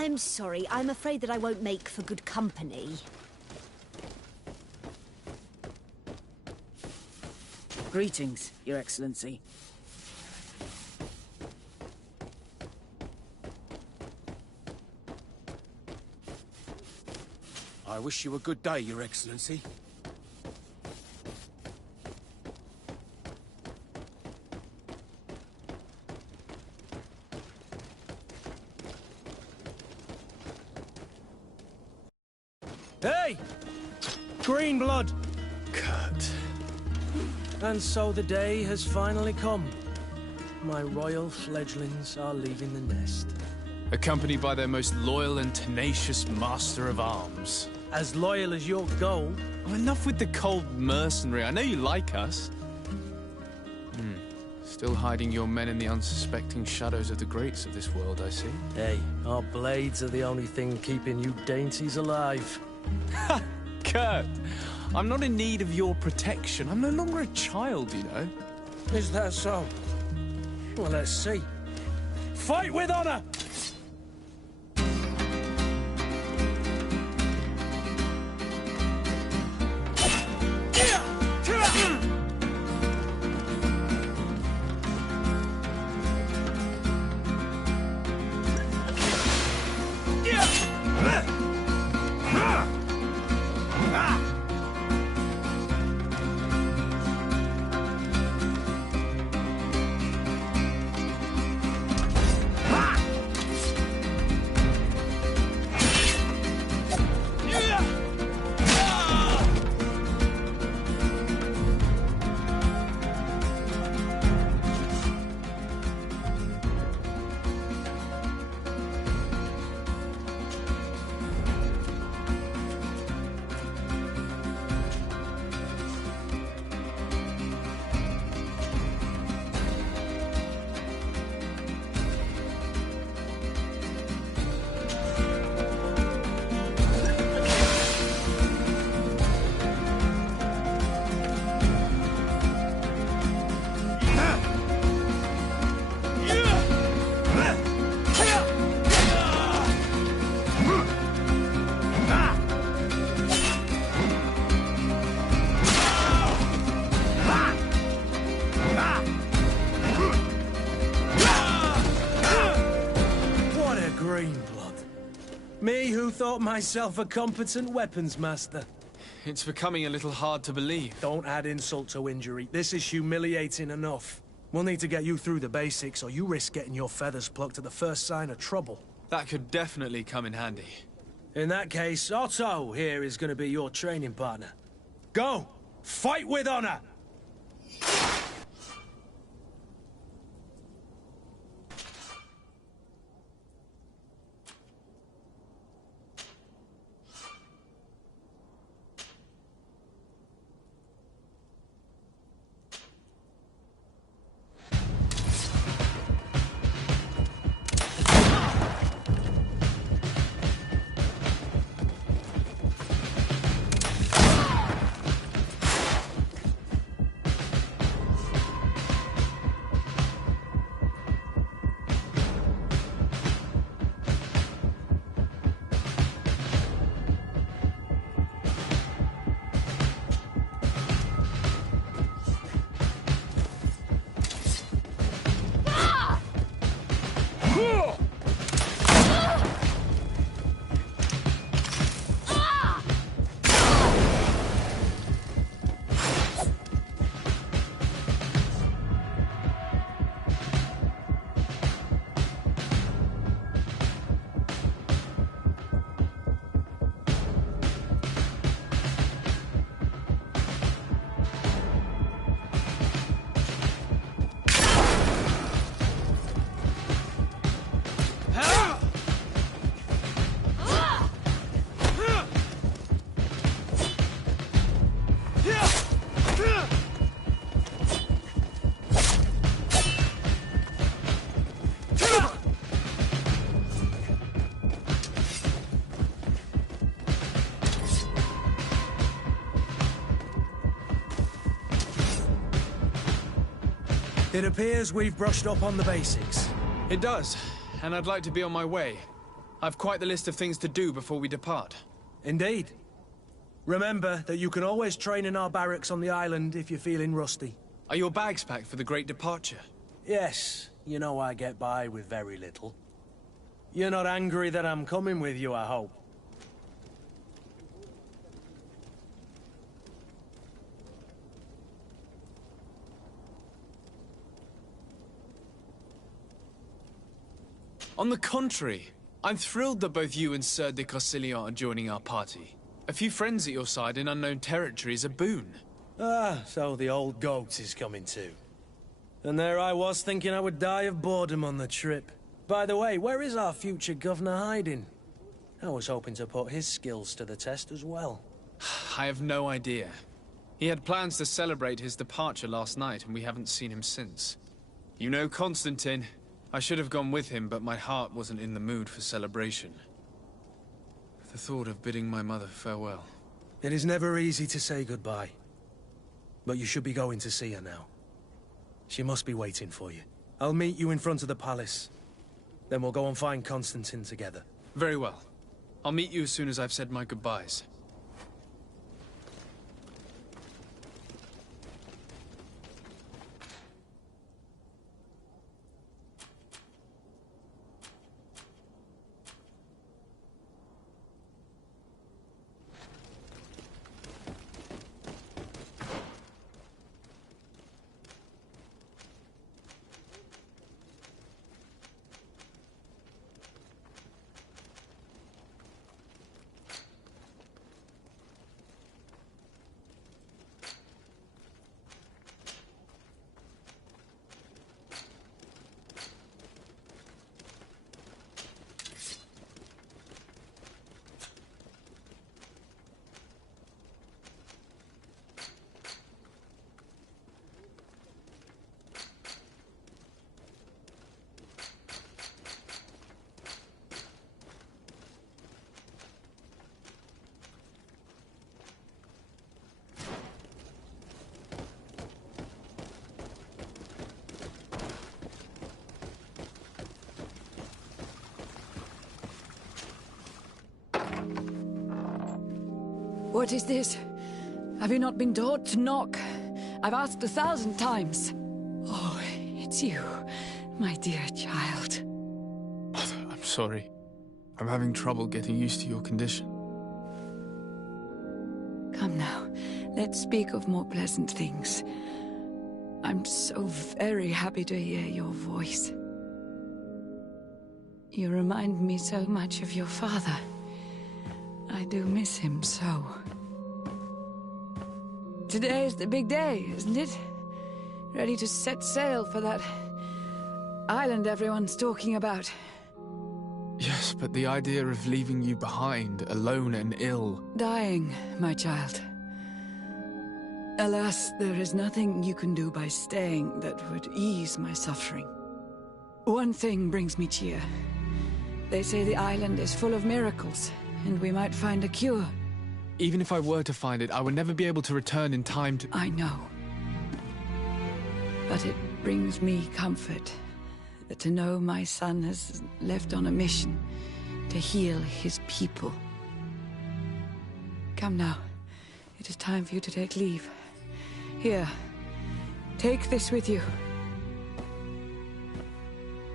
I'm sorry. I'm afraid that I won't make for good company. Greetings, Your Excellency. I wish you a good day, Your Excellency. Hey! Green blood! Kurt. And so the day has finally come. My royal fledglings are leaving the nest. Accompanied by their most loyal and tenacious master of arms. As loyal as your gold. Oh, enough with the cold mercenary. I know you like us. Still hiding your men in the unsuspecting shadows of the greats of this world, I see. Hey, our blades are the only thing keeping you dainties alive. Ha! Kurt! I'm not in need of your protection. I'm no longer a child, you know. Is that so? Well, let's see. Fight with honor! Me who thought myself a competent weapons master. It's becoming a little hard to believe. Don't add insult to injury. This is humiliating enough. We'll need to get you through the basics, or you risk getting your feathers plucked at the first sign of trouble. That could definitely come in handy. In that case, Otto here is going to be your training partner. Go! Fight with honor! It appears we've brushed up on the basics. It does, and I'd like to be on my way. I've quite the list of things to do before we depart. Indeed. Remember that you can always train in our barracks on the island if you're feeling rusty. Are your bags packed for the great departure? Yes, you know I get by with very little. You're not angry that I'm coming with you, I hope. On the contrary, I'm thrilled that both you and Sir de Cossillon are joining our party. A few friends at your side in unknown territory is a boon. Ah, so the old goat is coming too. And there I was thinking I would die of boredom on the trip. By the way, where is our future governor hiding? I was hoping to put his skills to the test as well. I have no idea. He had plans to celebrate his departure last night, and we haven't seen him since. You know Constantine. I should have gone with him, but my heart wasn't in the mood for celebration. The thought of bidding my mother farewell. It is never easy to say goodbye. But you should be going to see her now. She must be waiting for you. I'll meet you in front of the palace. Then we'll go and find Constantine together. Very well. I'll meet you as soon as I've said my goodbyes. What is this? Have you not been taught to knock? I've asked 1,000 times. Oh, it's you, my dear child. Mother, I'm sorry. I'm having trouble getting used to your condition. Come now, let's speak of more pleasant things. I'm so very happy to hear your voice. You remind me so much of your father. I do miss him so. Today is the big day, isn't it? Ready to set sail for that island everyone's talking about. Yes, but the idea of leaving you behind, alone and ill... Dying, my child. Alas, there is nothing you can do by staying that would ease my suffering. One thing brings me cheer. They say the island is full of miracles, and we might find a cure. Even if I were to find it, I would never be able to return in time to... I know. But it brings me comfort to know my son has left on a mission to heal his people. Come now. It is time for you to take leave. Here, take this with you.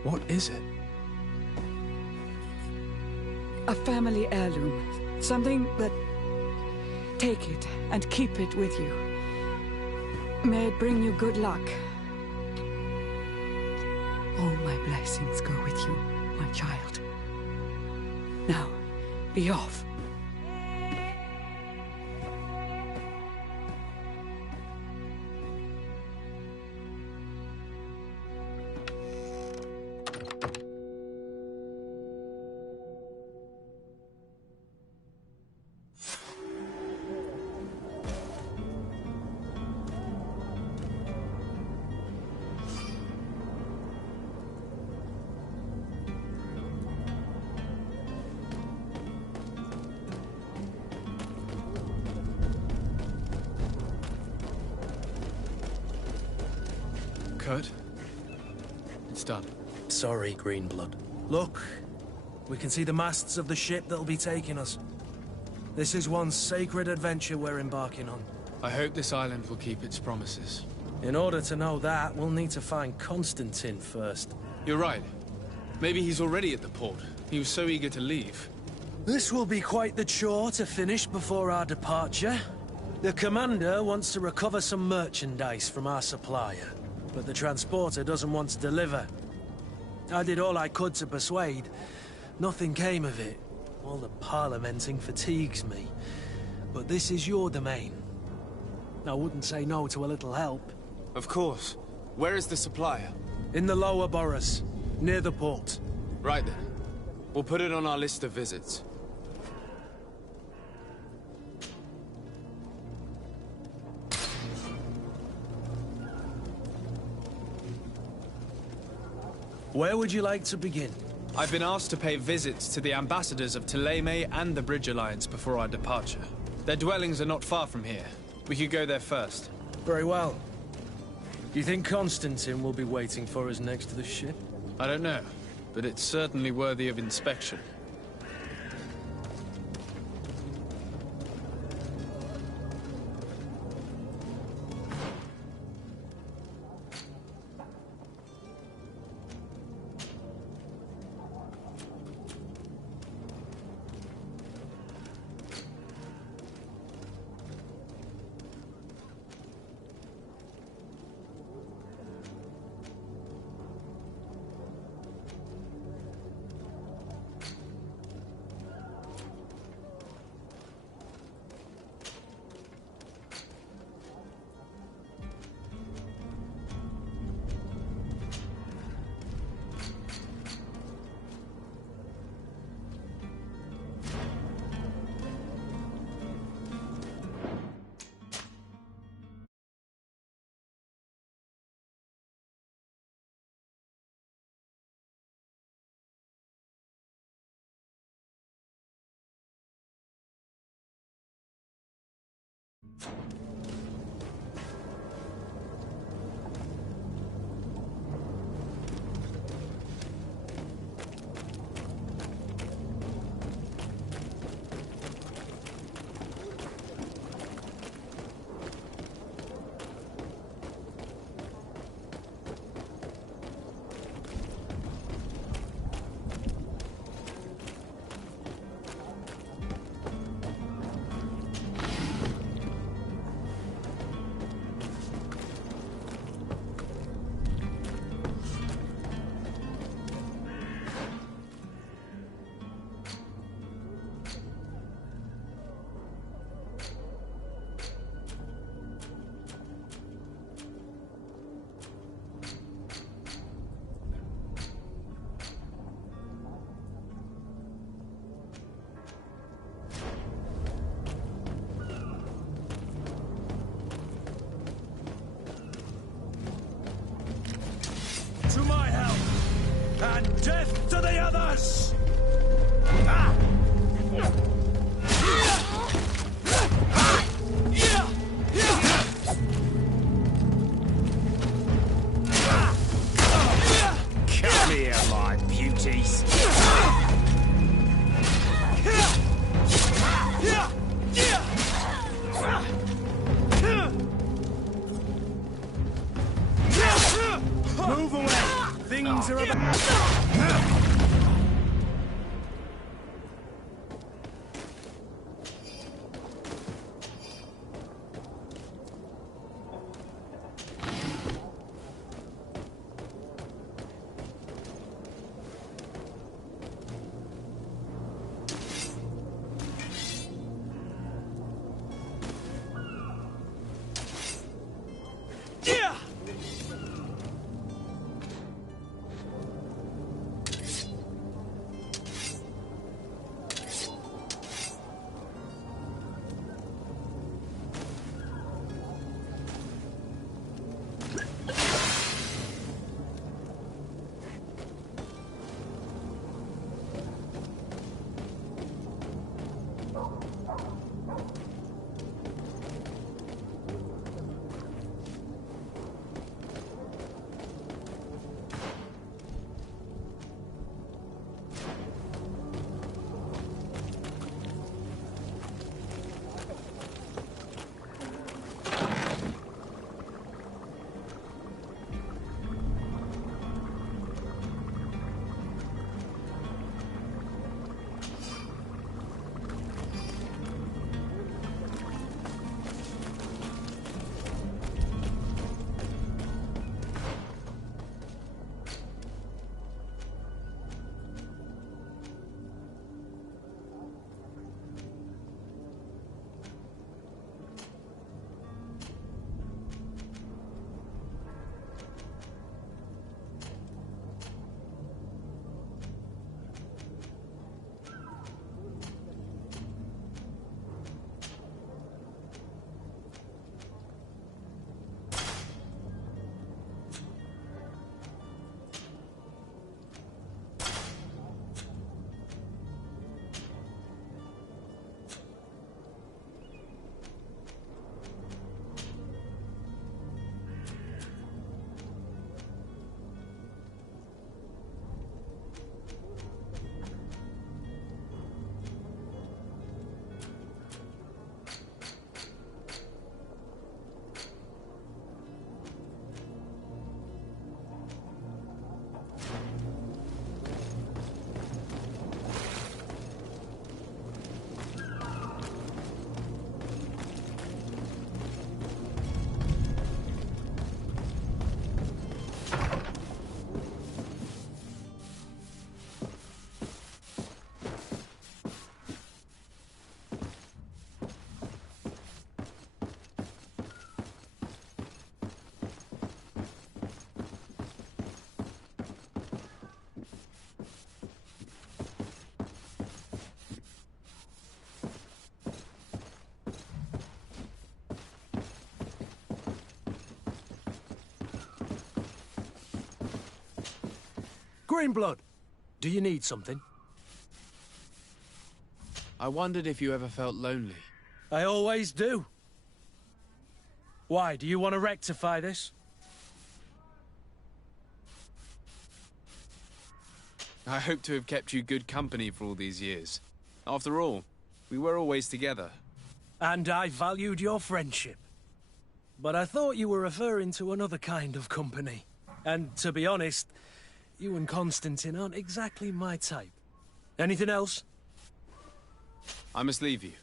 What is it? A family heirloom. Something that... Take it and keep it with you. May it bring you good luck. All my blessings go with you, my child. Now, be off. Kurt? It's done. Sorry, Greenblood. Look, We can see the masts of the ship that'll be taking us. This is one sacred adventure we're embarking on. I hope this island will keep its promises. In order to know that, we'll need to find Constantine first. You're right. Maybe he's already at the port. He was so eager to leave. This will be quite the chore to finish before our departure. The commander wants to recover some merchandise from our supplier, but the transporter doesn't want to deliver. I did all I could to persuade. Nothing came of it. All the parliamenting fatigues me. But this is your domain. I wouldn't say no to a little help. Of course. Where is the supplier? In the lower boroughs, near the port. Right then. We'll put it on our list of visits. Where would you like to begin? I've been asked to pay visits to the ambassadors of Ptolemy and the Bridge Alliance before our departure. Their dwellings are not far from here. We could go there first. Very well. Do you think Constantine will be waiting for us next to the ship? I don't know, but it's certainly worthy of inspection. To my help! And death to the others! Ah! Come here, my beauties. Move away! Things are about... Greenblood, do you need something? I wondered if you ever felt lonely. I always do. Why, do you want to rectify this? I hope to have kept you good company for all these years. After all, we were always together. And I valued your friendship. But I thought you were referring to another kind of company. And to be honest, you and Constantine aren't exactly my type. Anything else? I must leave you.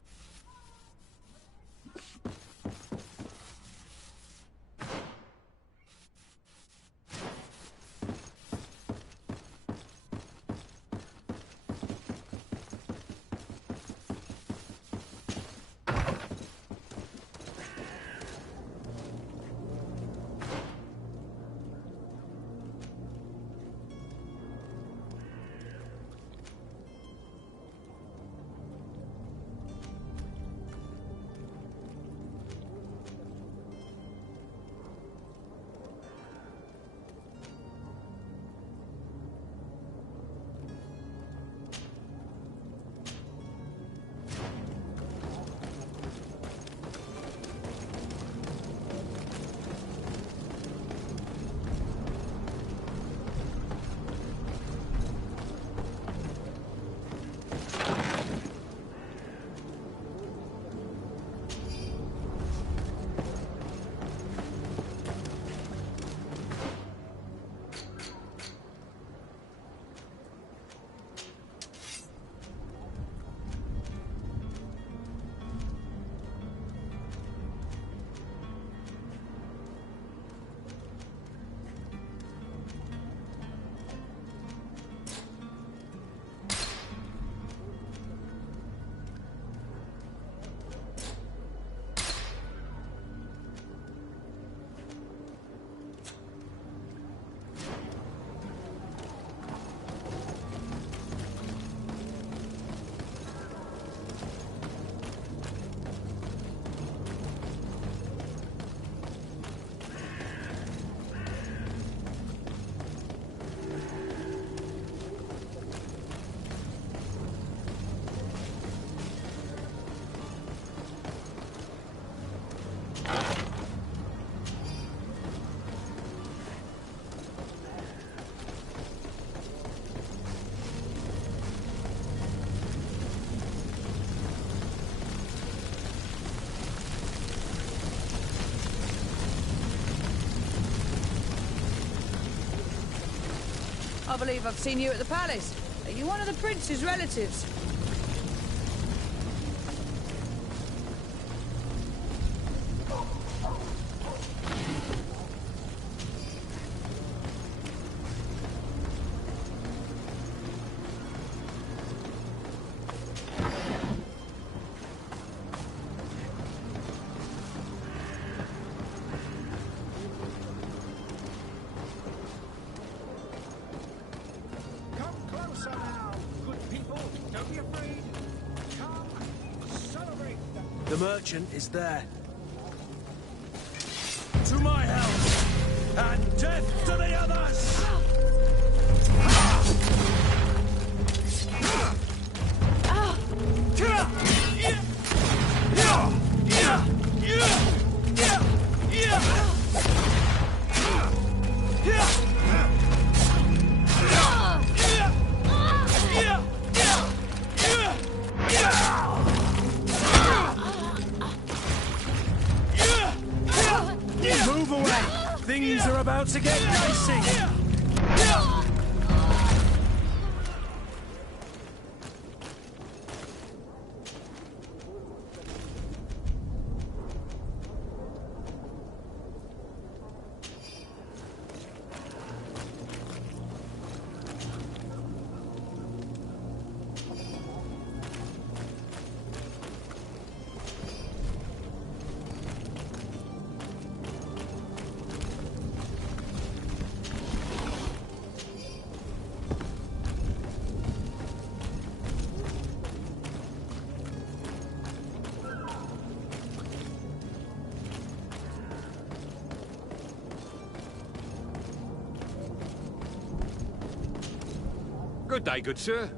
I believe I've seen you at the palace. Are you one of the prince's relatives? The merchant is there. To my help, and death to the others! Move away! Things are about to get dicey! Good day, good sir.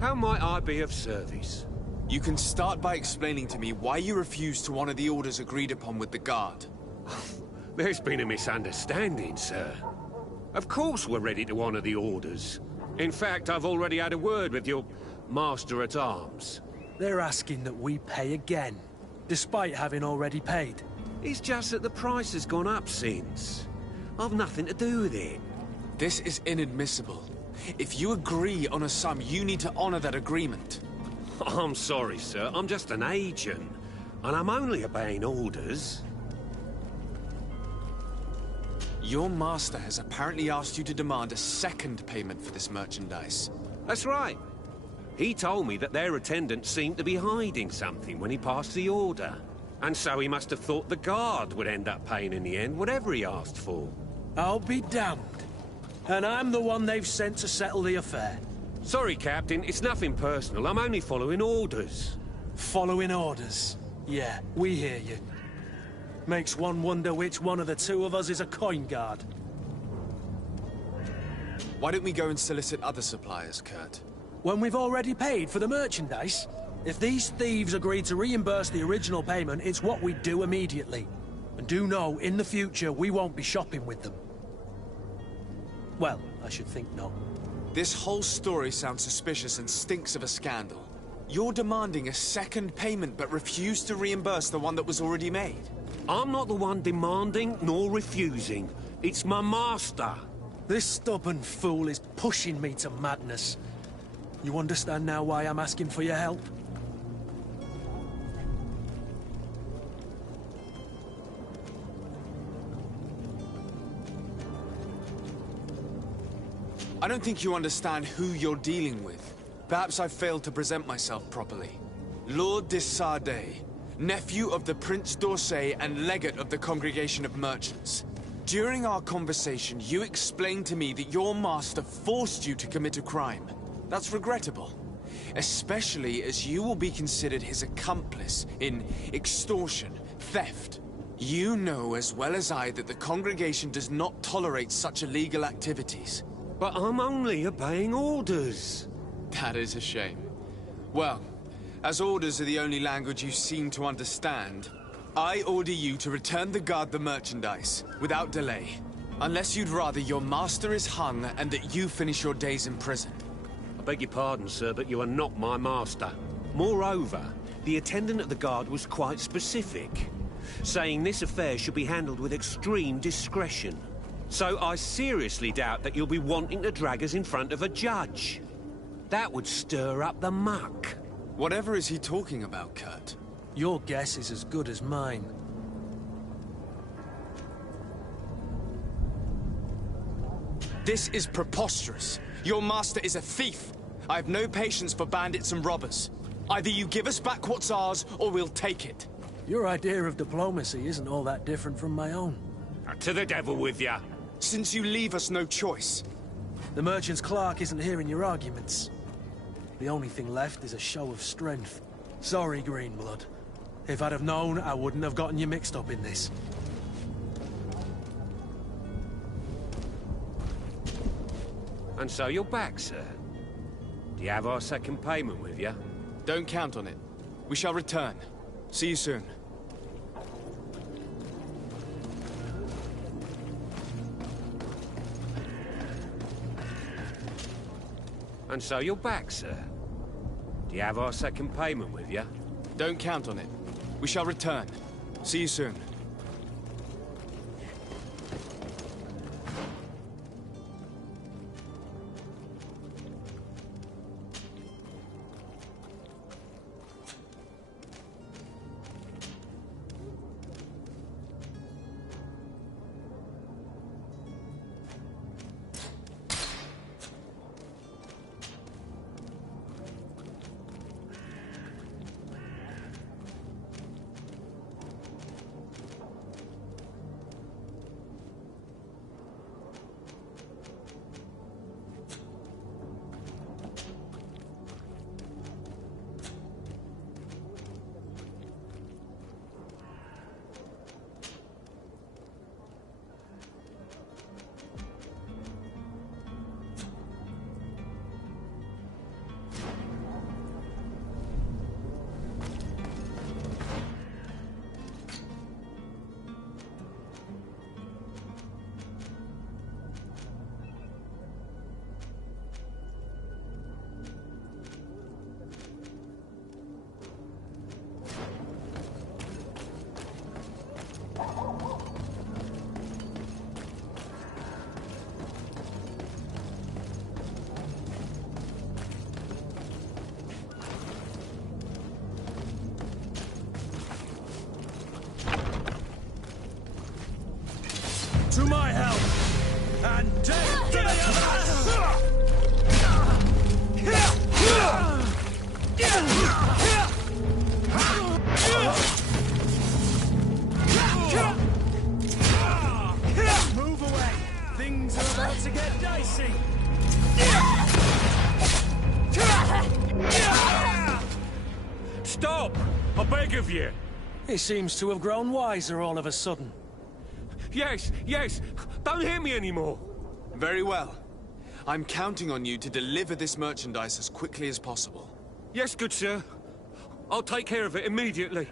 How might I be of service? You can start by explaining to me why you refused to honor the orders agreed upon with the guard. There's been a misunderstanding, sir. Of course we're ready to honor the orders. In fact, I've already had a word with your master-at-arms. They're asking that we pay again, despite having already paid. It's just that the price has gone up since. I've nothing to do with it. This is inadmissible. If you agree on a sum, you need to honor that agreement. I'm sorry, sir. I'm just an agent. And I'm only obeying orders. Your master has apparently asked you to demand a second payment for this merchandise. That's right. He told me that their attendant seemed to be hiding something when he passed the order. And so he must have thought the guard would end up paying in the end, whatever he asked for. I'll be damned. And I'm the one they've sent to settle the affair. Sorry, Captain. It's nothing personal. I'm only following orders. Following orders? Yeah, we hear you. Makes one wonder which one of the two of us is a coin guard. Why don't we go and solicit other suppliers, Kurt? When we've already paid for the merchandise? If these thieves agree to reimburse the original payment, it's what we do immediately. And do know, in the future, we won't be shopping with them. Well, I should think not. This whole story sounds suspicious and stinks of a scandal. You're demanding a second payment but refuse to reimburse the one that was already made. I'm not the one demanding nor refusing. It's my master. This stubborn fool is pushing me to madness. You understand now why I'm asking for your help? I don't think you understand who you're dealing with. Perhaps I failed to present myself properly. Lord de Sardet, nephew of the Prince d'Orsay and legate of the Congregation of Merchants. During our conversation, you explained to me that your master forced you to commit a crime. That's regrettable. Especially as you will be considered his accomplice in extortion, theft. You know as well as I that the Congregation does not tolerate such illegal activities. But I'm only obeying orders. That is a shame. Well, as orders are the only language you seem to understand, I order you to return the guard the merchandise, without delay. Unless you'd rather your master is hung and that you finish your days in prison. I beg your pardon, sir, but you are not my master. Moreover, the attendant at the guard was quite specific, saying this affair should be handled with extreme discretion. So I seriously doubt that you'll be wanting to drag us in front of a judge. That would stir up the muck. Whatever is he talking about, Kurt? Your guess is as good as mine. This is preposterous. Your master is a thief. I have no patience for bandits and robbers. Either you give us back what's ours, or we'll take it. Your idea of diplomacy isn't all that different from my own. To the devil with ya. Since you leave us no choice. The merchant's clerk isn't hearing your arguments. The only thing left is a show of strength. Sorry, Greenblood. If I'd have known, I wouldn't have gotten you mixed up in this. And so you're back, sir. Do you have our second payment with you? Don't count on it. We shall return. See you soon. And so you're back, sir. Do you have our second payment with you? Don't count on it. We shall return. See you soon. to my help! And death to the others! Move away! Things are about to get dicey! Stop! I beg of you! He seems to have grown wiser all of a sudden. Yes, yes! Don't hit me anymore! Very well. I'm counting on you to deliver this merchandise as quickly as possible. Yes, good sir. I'll take care of it immediately.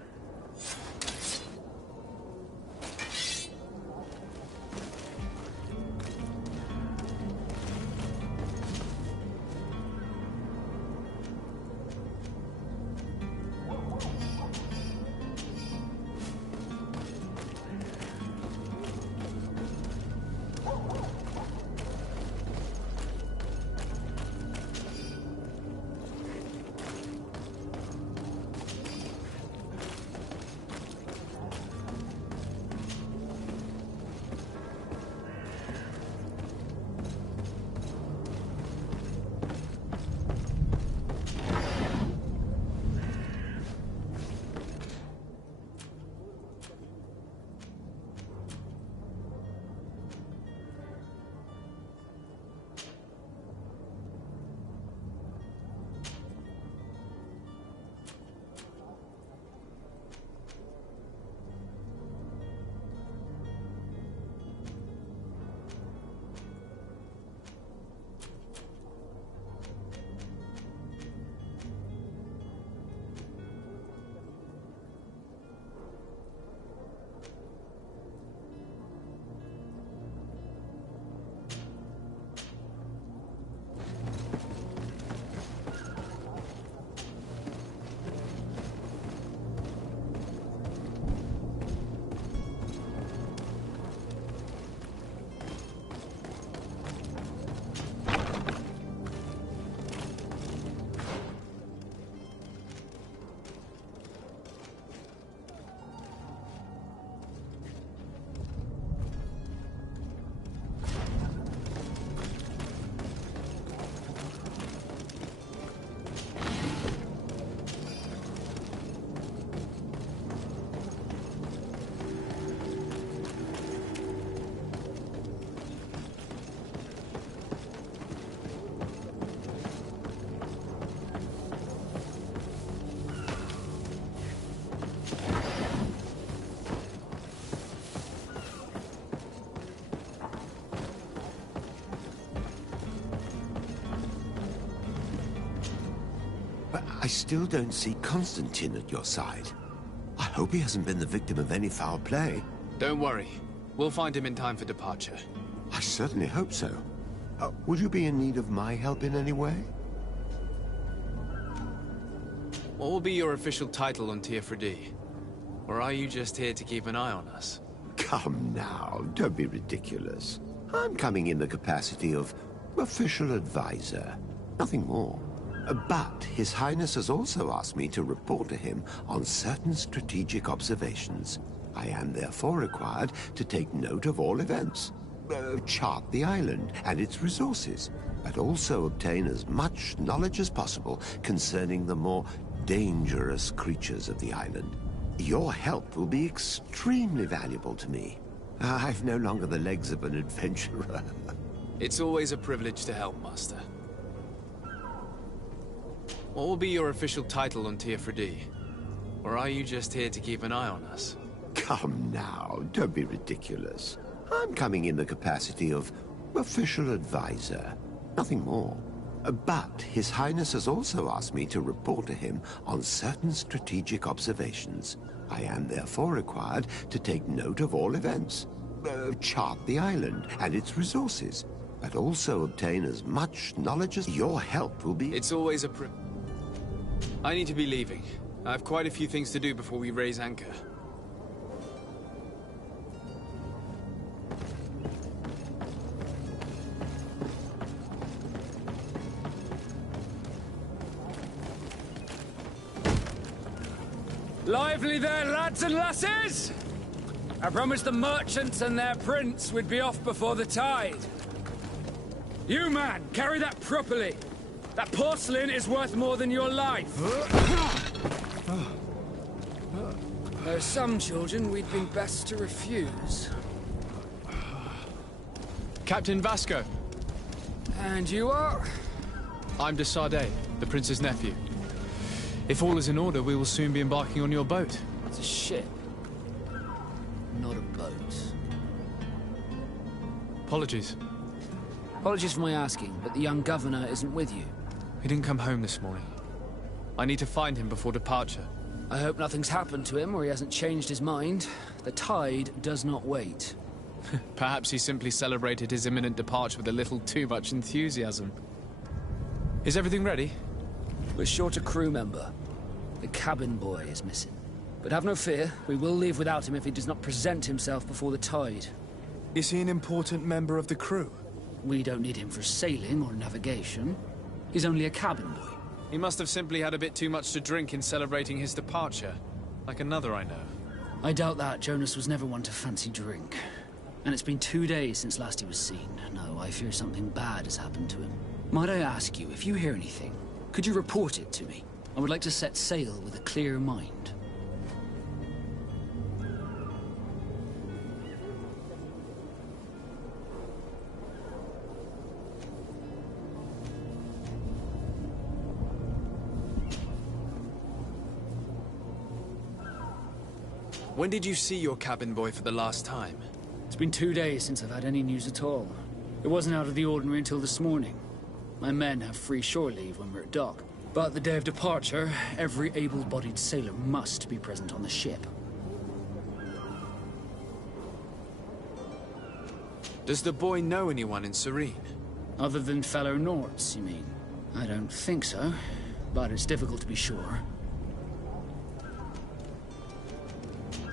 But I still don't see Constantine at your side. I hope he hasn't been the victim of any foul play. Don't worry. We'll find him in time for departure. I certainly hope so. Would you be in need of my help in any way? What will be your official title on TF4D? Or are you just here to keep an eye on us? Come now, don't be ridiculous. I'm coming in the capacity of official advisor, nothing more. But His Highness has also asked me to report to him on certain strategic observations. I am therefore required to take note of all events, chart the island and its resources, but also obtain as much knowledge as possible concerning the more dangerous creatures of the island. Your help will be extremely valuable to me. I've no longer the legs of an adventurer. It's always a privilege to help, Master. What will be your official title on TF4D? Or are you just here to keep an eye on us? Come now, don't be ridiculous. I'm coming in the capacity of official advisor, nothing more. But His Highness has also asked me to report to him on certain strategic observations. I am therefore required to take note of all events, chart the island and its resources, but also obtain as much knowledge as your help will be. It's always a I need to be leaving. I have quite a few things to do before we raise anchor. Lively there, lads and lasses! I promised the merchants and their prince we'd be off before the tide. You, man, carry that properly. That porcelain is worth more than your life. There are some children we'd been best to refuse. Captain Vasco. And you are? I'm de Sardet, the prince's nephew. If all is in order, we will soon be embarking on your boat. It's a ship, not a boat. Apologies. Apologies for my asking, but the young governor isn't with you. He didn't come home this morning. I need to find him before departure. I hope nothing's happened to him or he hasn't changed his mind. The tide does not wait. Perhaps he simply celebrated his imminent departure with a little too much enthusiasm. Is everything ready? We're short a crew member. The cabin boy is missing. But have no fear, we will leave without him if he does not present himself before the tide. Is he an important member of the crew? We don't need him for sailing or navigation. He's only a cabin boy. He must have simply had a bit too much to drink in celebrating his departure. Like another I know. I doubt that. Jonas was never one to fancy drink. And it's been 2 days since last he was seen. No, I fear something bad has happened to him. Might I ask you, if you hear anything, could you report it to me? I would like to set sail with a clear mind. When did you see your cabin boy for the last time? It's been 2 days since I've had any news at all. It wasn't out of the ordinary until this morning. My men have free shore leave when we're at dock. But the day of departure, every able-bodied sailor must be present on the ship. Does the boy know anyone in Serene? Other than fellow Norts, you mean? I don't think so, but it's difficult to be sure.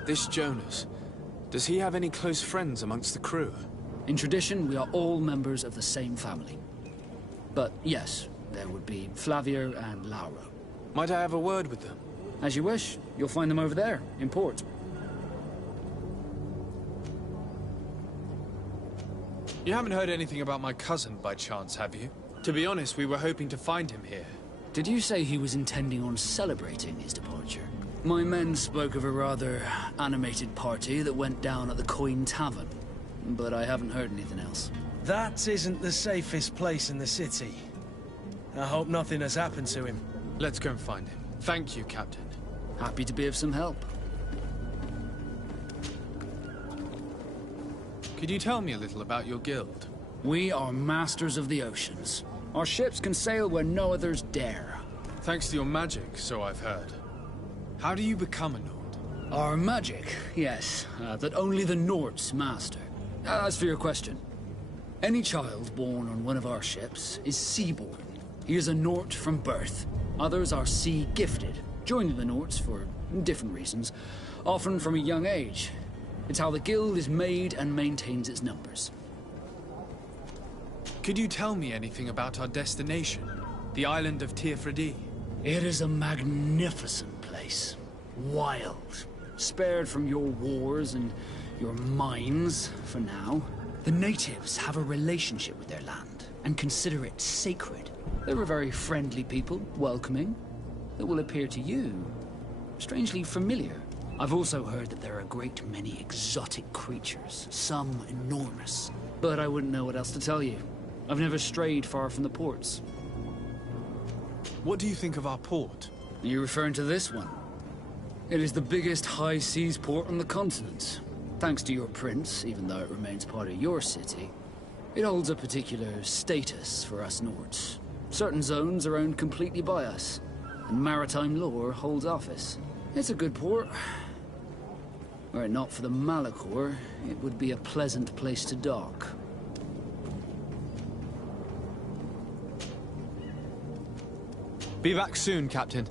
This Jonas, does he have any close friends amongst the crew? In tradition, we are all members of the same family. But yes, there would be Flavia and Laura. Might I have a word with them? As you wish. You'll find them over there, in port. You haven't heard anything about my cousin by chance, have you? To be honest, we were hoping to find him here. Did you say he was intending on celebrating his departure? My men spoke of a rather animated party that went down at the Coin Tavern, but I haven't heard anything else. That isn't the safest place in the city. I hope nothing has happened to him. Let's go and find him. Thank you, Captain. Happy to be of some help. Could you tell me a little about your guild? We are masters of the oceans. Our ships can sail where no others dare. Thanks to your magic, so I've heard. How do you become a Nord? Our magic, yes, that only the Nords master. As for your question, any child born on one of our ships is seaborn. He is a Nord from birth. Others are sea-gifted, joining the Nords for different reasons, often from a young age. It's how the guild is made and maintains its numbers. Could you tell me anything about our destination? The island of Tirfredi? It is a magnificent place. Wild. Spared from your wars and your mines, for now. The natives have a relationship with their land, and consider it sacred. They're a very friendly people, welcoming, that will appear to you strangely familiar. I've also heard that there are a great many exotic creatures, some enormous. But I wouldn't know what else to tell you. I've never strayed far from the ports. What do you think of our port? Are you referring to this one? It is the biggest high seas port on the continent. Thanks to your prince, even though it remains part of your city, it holds a particular status for us Nords. Certain zones are owned completely by us, and maritime law holds office. It's a good port. Were it not for the Malachor, it would be a pleasant place to dock. Be back soon, Captain.